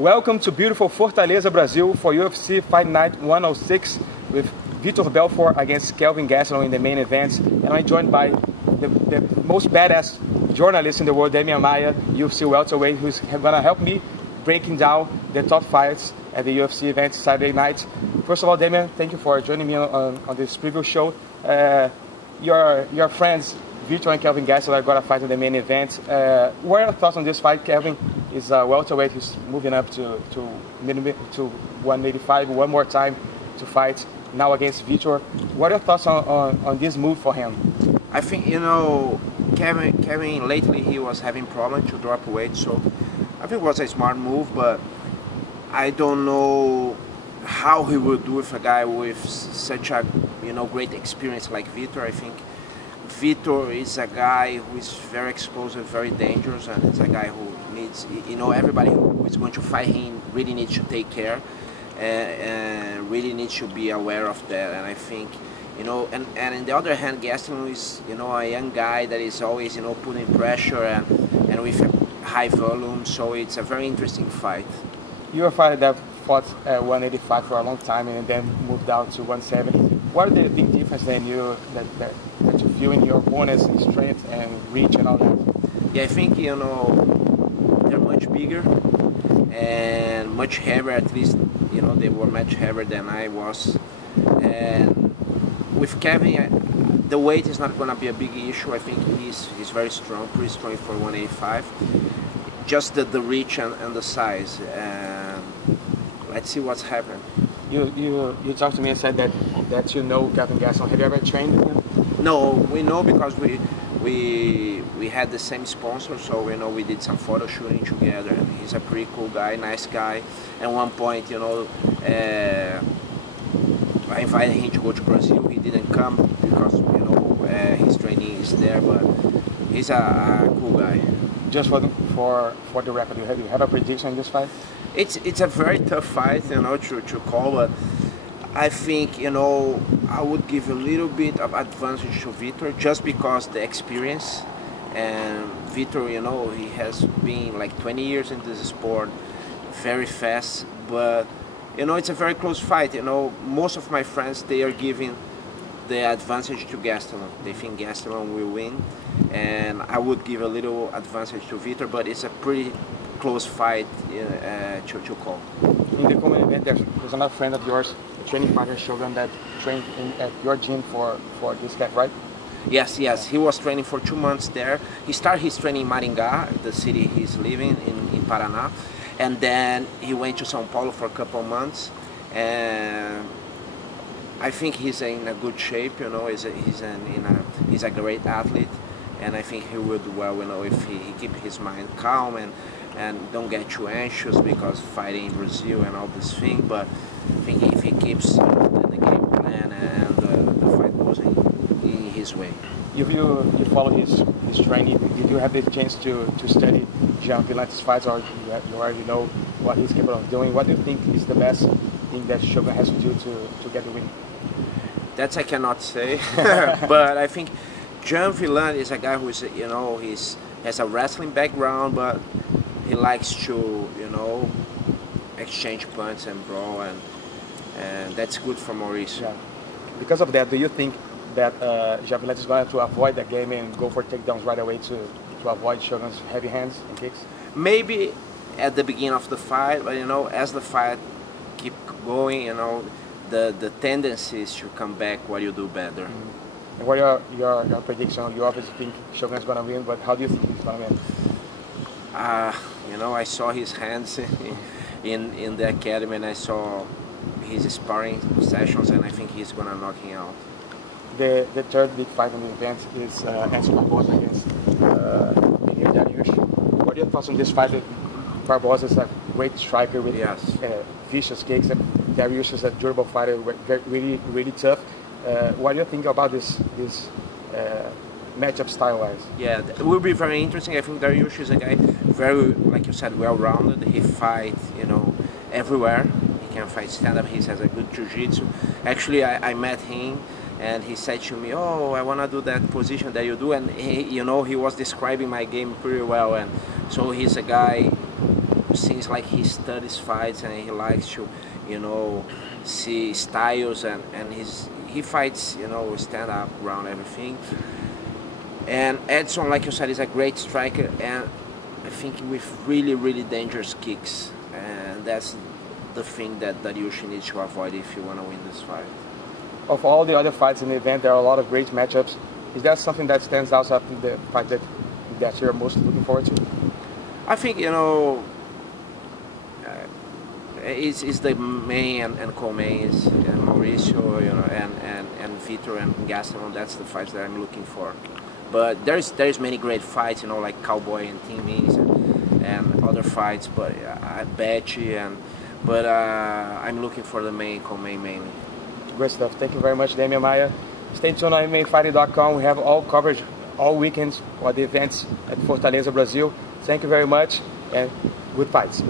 Welcome to beautiful Fortaleza, Brazil for UFC Fight Night 106 with Vitor Belfort against Kelvin Gastelum in the main event. And I'm joined by the most badass journalist in the world, Demian Maia, UFC welterweight, who's going to help me breaking down the top fights at the UFC event Saturday night. First of all, Demian, thank you for joining me on this preview show. Your friends, Vitor and Kelvin Gastelum, are going to fight in the main event. What are your thoughts on this fight? Kelvin is a welterweight who's moving up to 185 one more time to fight now against Vitor. What are your thoughts on this move for him? I think, Kevin lately he was having problems to drop weight, so I think it was a smart move, but I don't know how he would do with a guy with such a great experience like Vitor. I think Vitor is a guy who is very explosive, very dangerous, and it's a guy who needs, everybody who is going to fight him really needs to take care and really needs to be aware of that. And I think, and on the other hand, Gastelum is, a young guy that is always, putting pressure and with a high volume, so it's a very interesting fight. You're a fighter that fought 185 for a long time and then moved down to 170. What are the big differences that you feel in your opponents in strength and reach and all that? Yeah, I think they're much bigger and much heavier. At least they were much heavier than I was. And with Kevin, the weight is not going to be a big issue. I think he's very strong, pretty strong for 185. Just the reach and the size. Let's see what's happening. You talked to me and said that Kelvin Gastelum. Have you ever trained with him? No, we know because we had the same sponsor, so we did some photo shooting together. And he's a pretty cool guy, nice guy. At one point, I invited him to go to Brazil. He didn't come because his training is there, but he's a cool guy. Just for the record, you have a prediction in this fight? It's a very tough fight, to call, but I think, I would give a little bit of advantage to Vitor just because the experience. And Vitor, he has been like 20 years in this sport, very fast, but, it's a very close fight. Most of my friends, they are giving the advantage to Gastelum. They think Gastelum will win, and I would give a little advantage to Vitor, but it's a pretty close fight to call. In the common event, there's another friend of yours, a training partner, Shogun, that trained at your gym for this guy, right? Yes. He was training for 2 months there. He started his training in Maringá, the city he's living in Paraná, and then he went to São Paulo for a couple months. And I think he's in a good shape. He's a great athlete, and I think he will do well. If he keep his mind calm and don't get too anxious because fighting in Brazil and all this thing. But I think if he keeps the game plan and the fight goes in his way. If you follow his training, did you have the chance to study Jean Villante's fights, or you already know what he's capable of doing? What do you think is the best thing that Shogun has to do to get the win? That I cannot say, but I think Jean Villant is a guy who is, has a wrestling background, but he likes to, exchange punches and brawl, and that's good for Mauricio. Yeah. Because of that, do you think that Jean Villant is going to avoid the game and go for takedowns right away to avoid Shogun's heavy hands and kicks? Maybe at the beginning of the fight, but as the fight keep going, the tendency is to come back while you do better. And what are your prediction? You obviously think Shogun is going to win, but how do you think he's going to win? I saw his hands in the academy, and I saw his sparring sessions, and I think he's going to knock him out. The third big fight in the event is Anthony Barboza against Dariush. What are your thoughts on this fight? Barboza is a great striker with vicious kicks, and Dariush is a durable fighter, really tough. What do you think about this matchup style-wise? Yeah, it will be very interesting. I think Dariush is a guy very, like you said, well-rounded. He fights, everywhere. He can fight stand-up. He has a good jiu-jitsu. Actually, I met him, and he said to me, "Oh, I want to do that position that you do." And he was describing my game pretty well. And so he's a guy seems like he studies fights and he likes to, you know, see styles, and he fights, you know, stand up, ground, everything. And Edson, like you said, is a great striker, and I think with really dangerous kicks, and that's the thing that you needs to avoid if you want to win this fight. Of all the other fights in the event, there are a lot of great matchups. Is that something that stands out in the fight that you're most looking forward to? I think, you know, it's the main and co-mains, and Mauricio, you know, and Vitor and Gastelum. That's the fights that I'm looking for. But there's many great fights, you know, like Cowboy and Team Means and other fights. But I bet you, I'm looking for the main co-main mainly. Great stuff. Thank you very much, Demian Maia. Stay tuned on MMAfighting.com. We have all coverage all weekends for the events at Fortaleza, Brazil. Thank you very much, and good fights.